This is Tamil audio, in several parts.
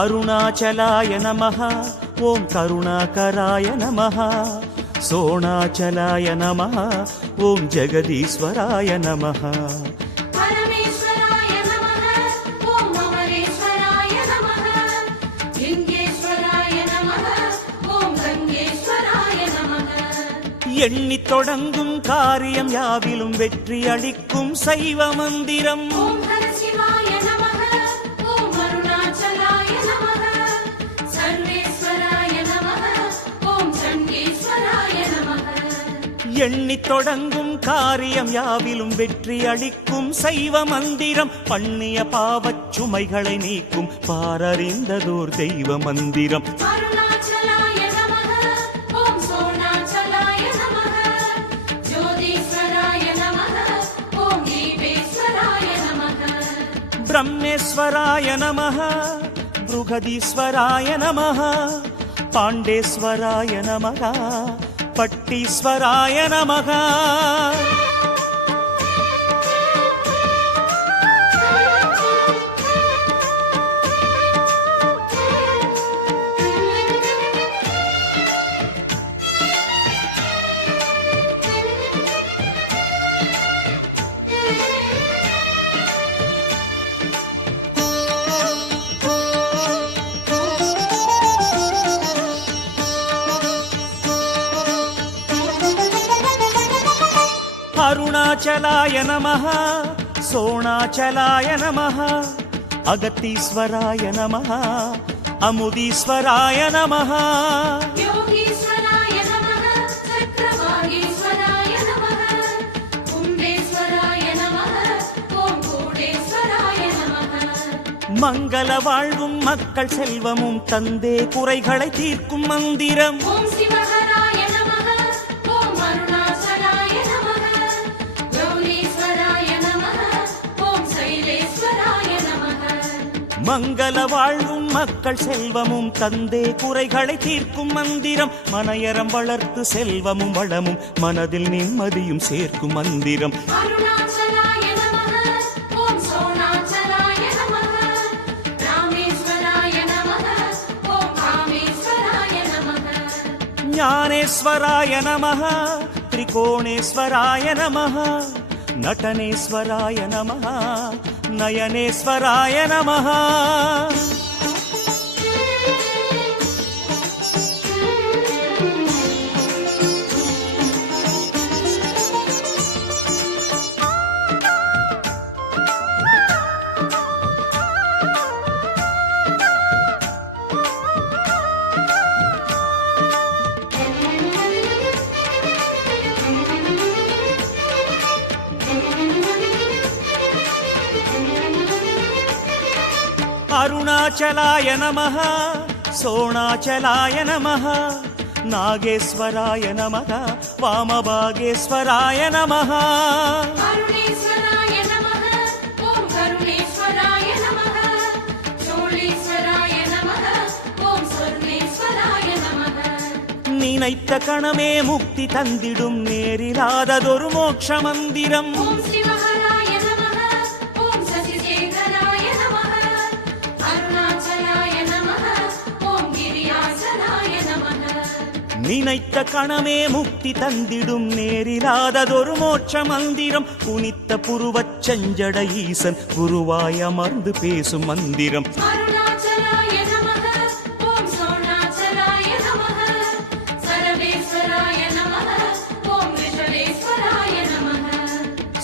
அருணாச்சலாய நமः ஓம் கருணாகராய நமः சோணாச்சலாய நமः ஓம் ஜெகதீஸ்வராய நமः எண்ணித் தொடங்கும் காரியம் யாவிலும் வெற்றி அளிக்கும் சைவ மந்திரம் எண்ணித் தொடங்கும் காரியம் யாவிலும் வெற்றி அளிக்கும் சைவ மந்திரம் பண்ணிய பாவச் சுமைகளை நீக்கும் பாரறிந்ததோர் தெய்வ மந்திரம் ब्रह्मेश्वराय नमः बृहदीश्वराय नमः पाण्डेश्वराय नमः पट्टीश्वराय नमः अरुणाचलाय नमः सोणाचलाय नमः अगतीश्वराय नमः अमुदीश्वराय नमः மங்கள வாழ்வும் மக்கள் செல்வமும் தந்தே குறைகளை தீர்க்கும் மந்திரம் மங்கள வாழ்வும் மக்கள் செல்வமும் தந்தே குறைகளை தீர்க்கும் மந்திரம் மனையறம் வளர்த்து செல்வமும் வளமும் மனதில் நிம்மதியும் சேர்க்கும் மந்திரம் ஞானேஸ்வராய நமः त्रिकोणेश्वराय नमः नटनेश्वराय नमः नयनेश्वराय नमः अरुणाचलाय नमः सोणाचलाय नमः नागेश्वराय नमः वामभागेश्वराय नमः நினைத்த கணமே முக்தி தந்திடும் நேரிலாததொரு மோட்ச மந்திரம் நினைத்த கணமே முக்தி தந்திடும் நேரிலாததொரு மோட்ச மந்திரம் புனித்த புருவச் செஞ்சட ஈசன் குருவாய் அமர்ந்து பேசும் மந்திரம்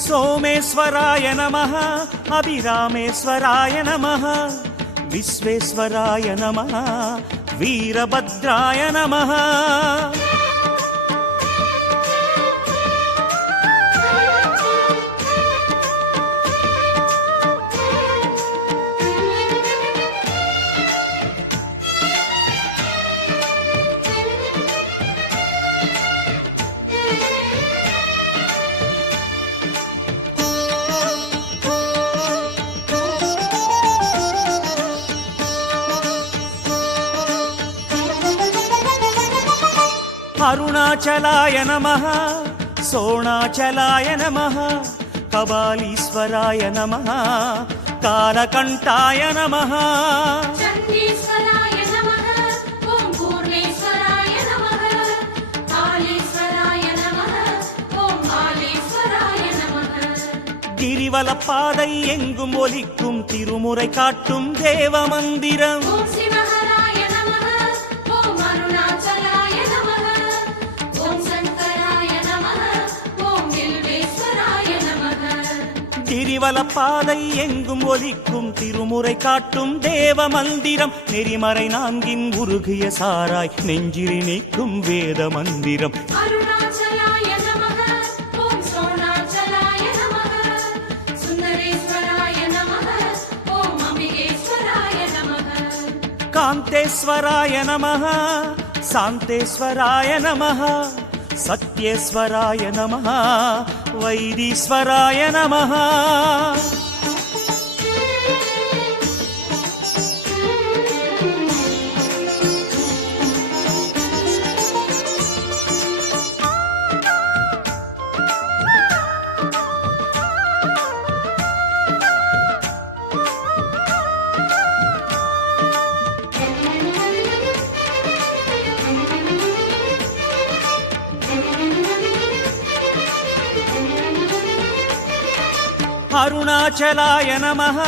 सोमेश्वराय नमः अभिरामेश्वराय नमः विश्वेश्वराय नमः वीरभद्राय नमः अरुणाचलाय नमः सोणाचलाय नमः कबालीश्वराय नमः कालकण्ठाय नमः கிரிவல பாதை எங்கும் ஒலிக்கும் திருமுறை காட்டும் தேவ மந்திரம். ஓம் சிவஹராய நமஹ, ஓம் அருணாச்சலாய நமஹ, ஓம் சங்கராய நமஹ, ஓம் வில்வேஸ்வராய நமஹ. கிரிவல பாதை எங்கும் ஒலிக்கும் திருமுறை காட்டும் தேவ மந்திரம். நெறிமறை நான்கின் உருகிய சாராய் நெஞ்சில் நீக்கும் வேத மந்திரம். அருணாச்சலாய நமஹ, ஓம் சோணாச்சலாய நமஹ, சுந்தரேஸ்வராய நமஹ, ஓம் அம்பிகேஸ்வராய நமஹ. காந்தேஸ்வராய நமஹ, சாந்தேஸ்வராய நமஹ, சத்யேஸ்வராய நமஹ, வைதீஸ்வராய நமஹ. அருணாச்சலாய நமஹ,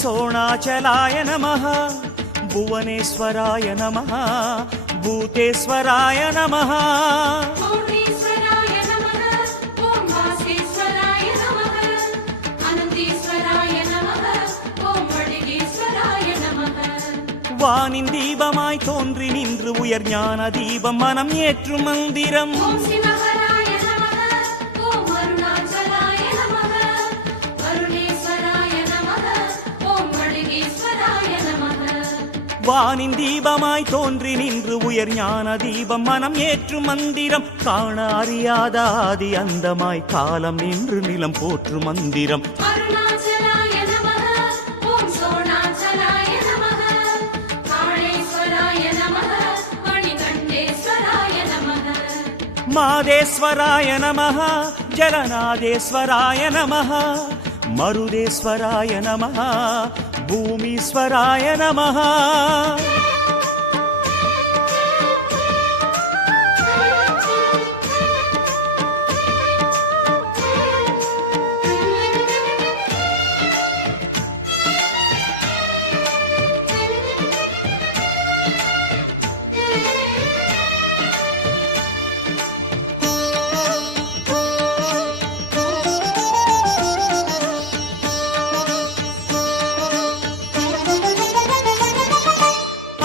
சோணாச்சலாய நமஹ, புவனேஸ்வராய நமஹ, பூதேஸ்வராய நமஹ. கோடீஸ்வராய நமஹ, ஓம் வாசேஸ்வராய நமஹ, அனந்தீஸ்வராய நமஹ, ஓம் வடிகேஸ்வராய நமஹ. வானின் தீபமாய் தோன்றி நின்று உயர் ஞான தீபம் மனம் ஏற்றும் மந்திரம். ஓம் சிவஹராய நமஹ, ஓம் அருணாச்சலாய நமஹ, அருணேஸ்வராய நமஹ, ஓம் வடிகேஸ்வராய நமஹ. வானின் தீபமாய் தோன்றி நின்று உயர் ஞான தீபம் மனம் ஏற்றும் மந்திரம். காண அறியாத ஆதி அந்தமாய் காலம் நின்று நிலம் போற்றும் மந்திரம். அருணாச்சலாய நமஹ, ஓம் சோணாச்சலாய நமஹ, காளேஸ்வராய நமஹ, மணிகண்டேஸ்வராய நமஹ. மாதேஸ்வராய நமஹ, ஜலநாதேஸ்வராய நமஹ, மருதேஸ்வராய நமஹ, பூமீஸ்வராய நமஹ.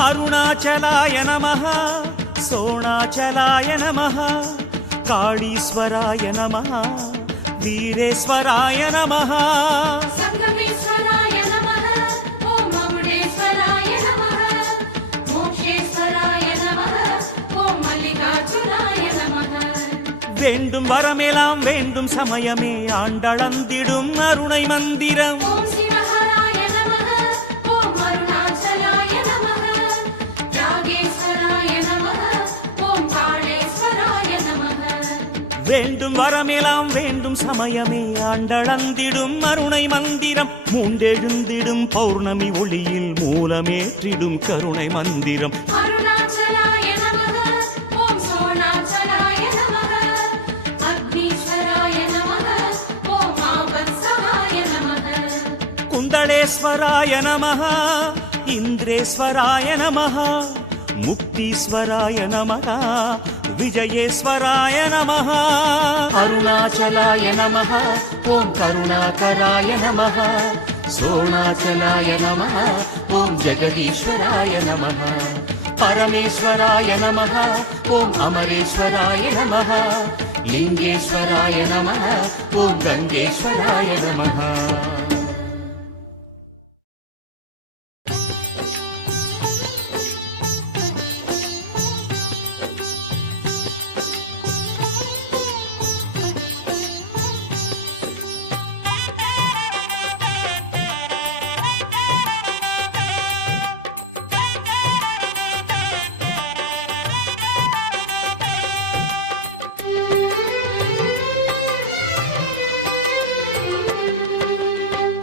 அருணாச்சலாய நமஹ, சோணாச்சலாய நமஹ, காளீஸ்வராய நமஹ, வீரேஸ்வராய நமஹ. சங்கமேஸ்வராய நமஹ, ஓம் மகுடேஸ்வராய நமஹ, மோக்ஷேஸ்வராய நமஹ, ஓம் மல்லிகார்ஜுனாய நமஹ. வேண்டும் வரமெல்லாம் வேண்டும் சமயமே ஆண்டளந்திடும் அருணை மந்திரம். ஓம் சிவஹராய நமஹ, ஓம் அருணாச்சலாய நமஹ, ராகேஸ்வராய நமஹ, ஓம் காளேஸ்வராய நமஹ. வேண்டும் வரமெல்லாம் வேண்டும் சமயமே ஆண்டளந்திடும் அருணை மந்திரம். மூண்டெழுந்திடும் பௌர்ணமி ஒளியில் மூலமேற்றிடும் கருணை மந்திரம். அருணாச்சலாய நமஹ, ஓம் சோணாச்சலாய நமஹ, அக்னீஸ்வராய நமஹ, ஓம் ஆபத்சகாய நமஹ. குந்தளேஸ்வராய நமஹ, இந்திரேஸ்வராய நமஹ, முக்தீஸ்வராய நமஹ, விஜயேஸ்வராய நமஹ. அருணாச்சலாய நமஹ, ஓம் கருணாகராய நமஹ, சோணாச்சலாய நமஹ, ஓம் ஜெகதீஸ்வராய நமஹ, பரமேஸ்வராய நமஹ, ஓம் அமரேஸ்வராய நமஹ, லிங்கேஸ்வராய நமஹ, ஓம் கங்கேஸ்வராய நமஹ.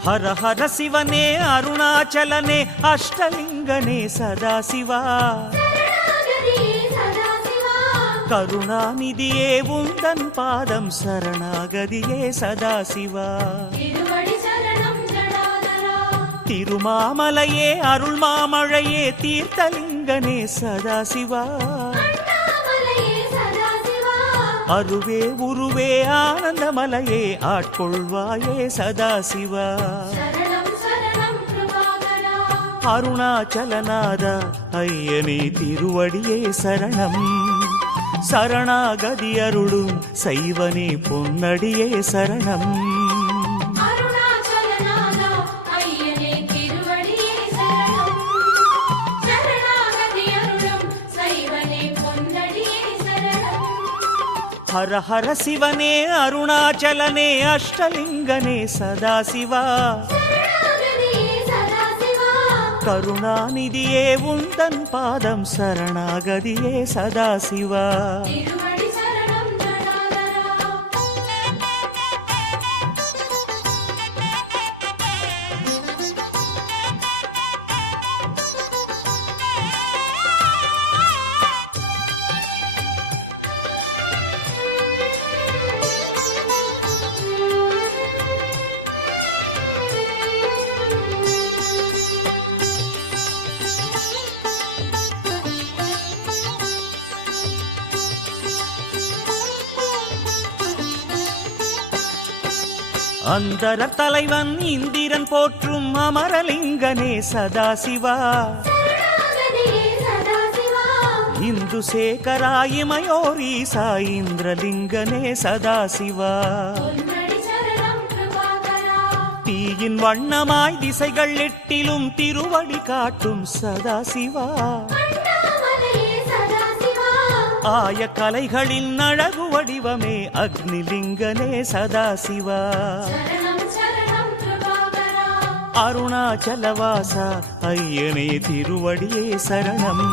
ஹர ஹர சிவனே அருணாச்சலனே அஷ்டலிங்கனே சதாசிவா. சரணாகதி சதாசிவா, கருணாநிதியே உந்தன் பாதம் சரணாகதியே சதாசிவா. திருவடி சரணம் ஜடாதரா. திருமாமலையே அருள் மாமழையே தீர்த்தலிங்கனே சதாசிவா. அண்ணாமலையே சதாசிவா. அருவே உருவே ஆனந்தமலையே ஆட்கொள்வாயே சதாசிவா. சரணம் சரணம் கிருபாகரா. அருணாச்சலநாதா ஐயனே திருவடியே சரணம். சரணாகதி அருளும் சைவனே பொன்னடியே சரணம். அருணாச்சலநாதா ஐயனே திருவடியே சரணம். சரணாகதி அருளும் சைவனே பொன்னடியே சரணம். ஹர ஹர சிவனே அருணாச்சலனே அஷ்டலிங்கனே சதாசிவா. சரணாகதியே சதாசிவா. கருணாநிதியே உந்தன் பாதம் சரணாகதியே சதாசிவா. திருவடி சரணம் ஜடாதரா. அந்தர தலைவன் இந்திரன் போற்றும் அமரலிங்கனே சதாசிவா. சரணாகதியே சதாசிவா. இந்து சேகராயிமயோரீசா இந்திரலிங்கனே சதாசிவா. பொன்னடி சரணம் கிருபாகரா. தீயின் வண்ணமாய் திசைகள் எட்டிலும் திருவடி காட்டும் சதாசிவா. அண்ணாமலையே சதாசிவா. ஆய கலைகளின் அழகு வடிவமே அக்னிலிங்கனே சதாசிவா. சரணம் சரணம் கிருபாகரா. அருணாச்சலவாசா ஐயனே திருவடியே சரணம்.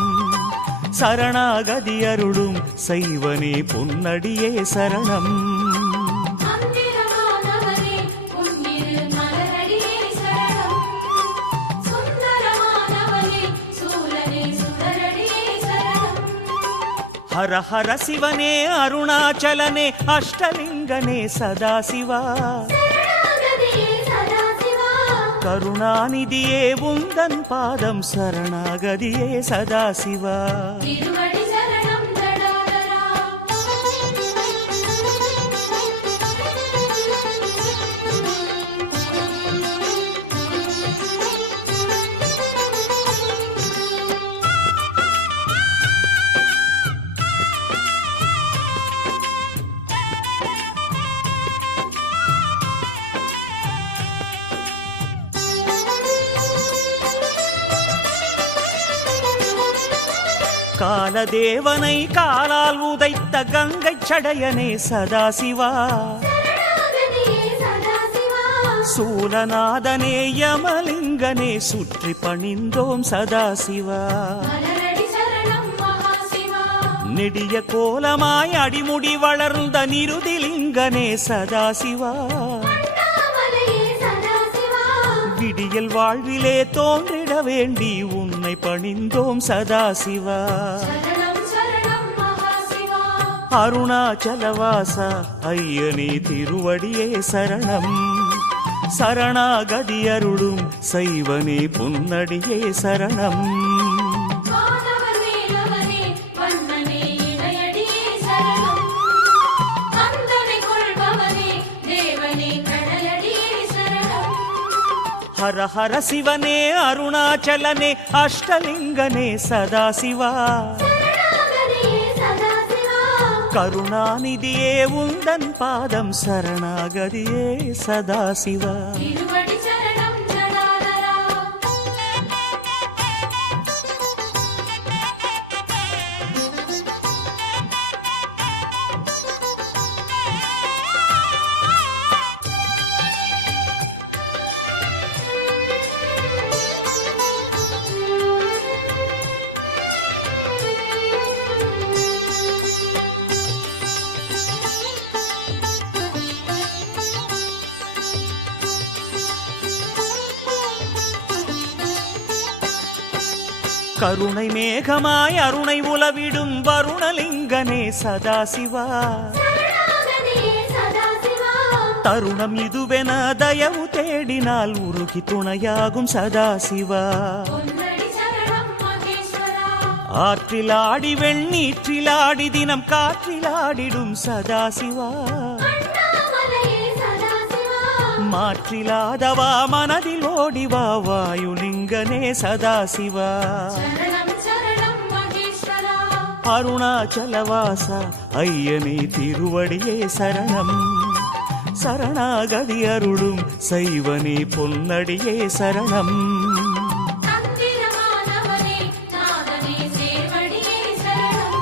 சரணாகதி அருளும் சைவனே பொன்னடியே சரணம். மந்திரமானவனே பொன்னிரு மலரடியே சரணம். சுந்தரமானவனே சூரனே சுடரடியே சரணம். ஹர ஹர சிவனே அருணாச்சலனே அஷ்டலிங்கனே சதாசிவா. சரணாகதியே சதாசிவா. கருணாநிதியே உந்தன் பாதம் சரணாகதியே சதாசிவா. திருவடி சரணம் ஜடாதரா. காலதேவனை காலால் உதைத்த கங்கை சடையனே சதாசிவா. சரணாகதியே சதாசிவா. சூலநாதனே யமலிங்கனே சுற்றி பணிந்தோம் சதாசிவா. மலரடி சரணம் மகாசிவா. நெடிய கோலமாய் அடிமுடி வளர்ந்த நிருதிலிங்கனே சதாசிவா. அண்ணாமலையே சதாசிவா. விடியல் வாழ்விலே தோன்றிட வேண்டி உன்னை பணிந்தோம் சதாசிவா. சரணம் சரணம் மகாசிவா. அருணாச்சலவாசா ஐயனே திருவடியே சரணம். சரணாகதி அருளும் சைவனே பொன்னடியே சரணம். வானவர் வேலவனே வண்ணனே இணையடியே சரணம். கந்தனை கொள்பவனே தேவனே கடலடியே சரணம். ஹர ஹர சிவனே அருணாச்சலனே அஷ்டலிங்கனே சதாசிவா. சரணாகதியே சதாசிவா. கருணாநிதியே உந்தன் பாதம் சரணாகதியே சதாசிவா. திருவடி சரணம் ஜடாதரா. கருணை மேகமாய் அருணை உலவிடும் வருணலிங்கனே சதாசிவா. சரணாகதியே சதாசிவா. தருணம் இதுவென தயவு தேடினால் உருகி துணையாகும் சதாசிவா. பொன்னடி சரணம் மகேஸ்வரா. ஆற்றிலாடி வெண்ணீற்றிலாடி தினம் காற்றிலாடிடும் சதாசிவா. அண்ணாமலையே சதாசிவா. மாற்றிலாதவா மனதில் ஓடிவா வாயுலிங்கனே சதாசிவா. சரணம் சரணம் மகேஸ்வரா. அருணாச்சலவாசா ஐயனே திருவடியே சரணம். சரணாகதி அருளும் சைவனே பொன்னடியே சரணம். தந்திரமானவனே நாதனே சேவடியே சரணம்.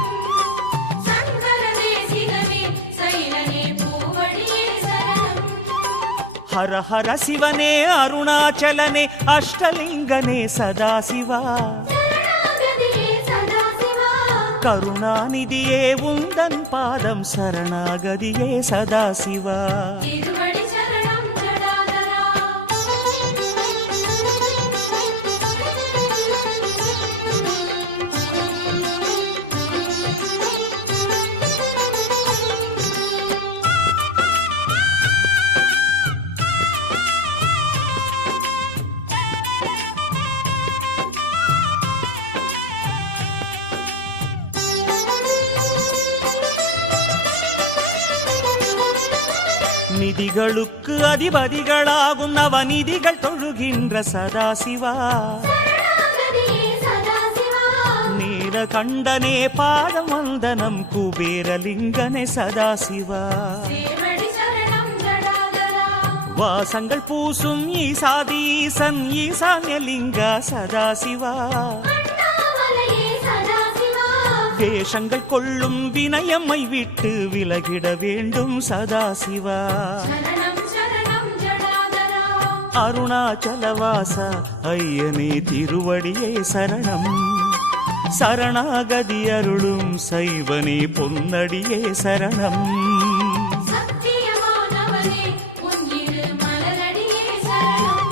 சங்கரதேசிகனே சைலனே பூவடியே சரணம். ஹர ஹர சிவனே அருணாச்சலனே அஷ்டலிங்கனே சதாசிவா. சரணாகதியே சதாசிவா. கருணாநிதியே உந்தன் பாதம் சரணாகதியே சதாசிவா. திருவடி சரணம் ஜடாதரா. நிதிகளுக்கு அதிபதிகளாகும் நவநிதிகள் தொழுகின்ற சதாசிவா. சரணாகதியே சதாசிவா. நீலகண்டனே பாதம் வந்தனம் குபேரலிங்கனே சதாசிவா. திருவடி சரணம் ஜடாதரா. வாசங்கள் பூசும் ஈசாதீசன் ஈசான்யலிங்க சதாசிவா. அண்ணாமலையே சதாசிவா. வேஷங்கள் கொள்ளும் வினயம்மை விட்டு விலகிட வேண்டும் சதாசிவா. சரணம் சரணம் ஜடாதரா. அருணாச்சலவாசா ஐயனே திருவடியே சரணம். சரணாகதி அருளும் சைவனே பொன்னடியே சரணம். சத்தியமானவனே உன்னிரு மலரடியே சரணம்.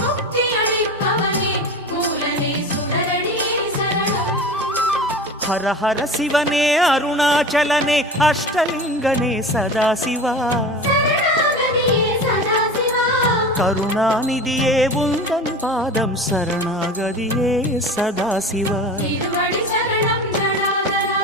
முக்தியளிப்பவனே மூலனே சுடரடியே சரணம். ஹர ஹர சிவனே அருணாச்சலனே அஷ்டலிங்கனே சதாசிவா. சரணாகதியே சதாசிவா. கருணாநிதியே உந்தன் பாதம் சரணாகதியே சதாசிவா. திருவடி சரணம் ஜடாதரா.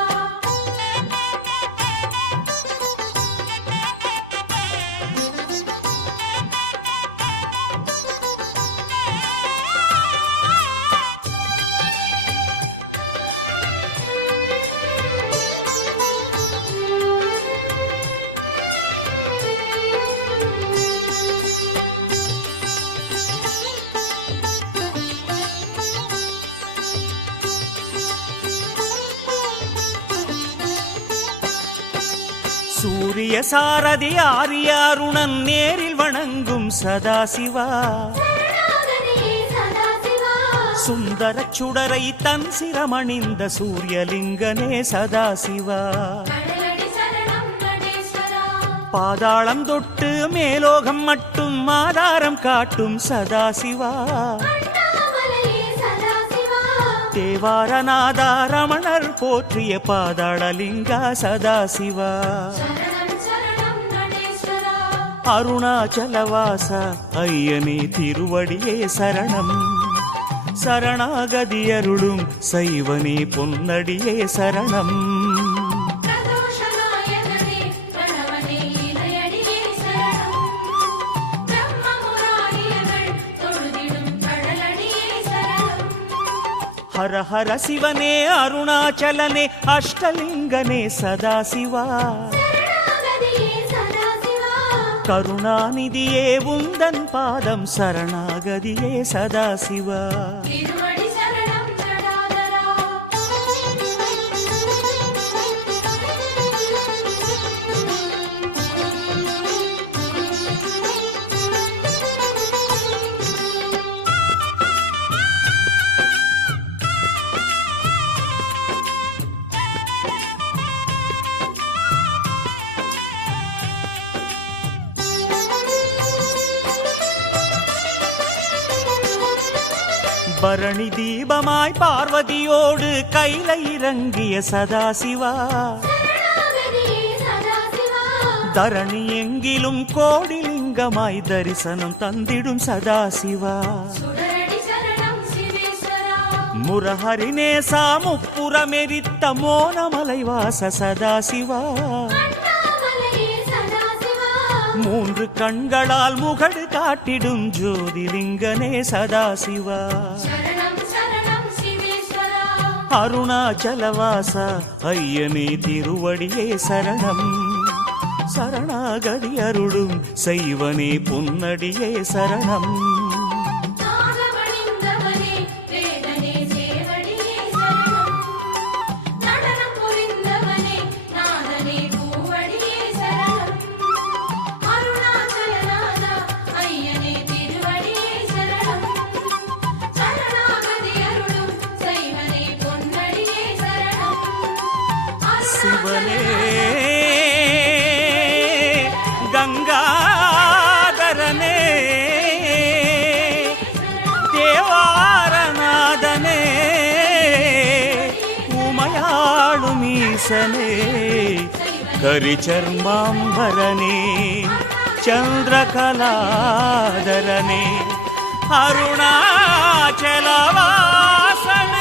சூரிய சாரதி ஆரிய அருணன் நேரில் வணங்கும் சதாசிவா. சரணாகதியே சதாசிவா. சுந்தரச் சுடரை தன் சிரமணிந்த சூரியலிங்கனே சதாசிவா. கடலடி சரணம் நடேஸ்வரா. பாதாளம் தொட்டு மேலோகம் மட்டும் ஆதாரம் காட்டும் சதாசிவா. அண்ணாமலையே சதாசிவா. தேவாரநாதா ரமணர் போற்றிய பாதாளலிங்கா சதாசிவா. சரணம் சரணம் நடேஸ்வரா. அருணாச்சலவாசா ஐயனே திருவடியே சரணம். சரணாகதி அருளும் சைவனே பொன்னடியே சரணம். பிரதோஷநாயகனே பிரணவனே இதயடியே சரணம். பிரம்மமுராரியர்கள் தொழுதிடும் கடலடியே சரணம். ஹர ஹர சிவனே அருணாச்சலனே அஷ்டலிங்கனே சதாசிவா. சரணாகதியே சதாசிவா. கருணாநிதியே உந்தன் பாதம் சரணாகதியே சதாசிவா. திருவடி சரணம் ஜடாதரா. பரணி தீபமாய் பார்வதியோடு கையில இறங்கிய சதாசிவா, சரணாகதியே சதாசிவா. தரணி எங்கிலும் கோடிலிங்கமாய் தரிசனம் தந்திடும் சதாசிவா. சுடரடி சரணம் சிவேஸ்வரா. முரஹரிநேசா முப்புறமெரித்த மோனமலைவாச சதாசிவா, அண்ணாமலையே சதாசிவா. மூன்று கண்களால் முகடு காட்டிடும் ஜோதிலிங்கனே சதாசிவா. சரணம் சரணம் சிவேஸ்வரா. அருணாச்சலவாச ஐயனே திருவடியே சரணம், சரணாகதி அருளும் செய்வனே பொன்னடியே சரணம். நாகமணிந்தவனே வேதனே சேவடியே சரணம். நடனம் புரிந்தவனே நாதனே பூவடியே சரணம். அருணாச்சலநாதா ஐயனே திருவடியே சரணம். சரணாகதி அருளும் செய்வனே பொன்னடியே சரணம். சிவனே கங்காதரனே தேவாரநாதனே உமையாளும் ஈசனே கரிச்சர்மாம்பரனே சந்திரகலாதரனே அருணாச்சலவாசனே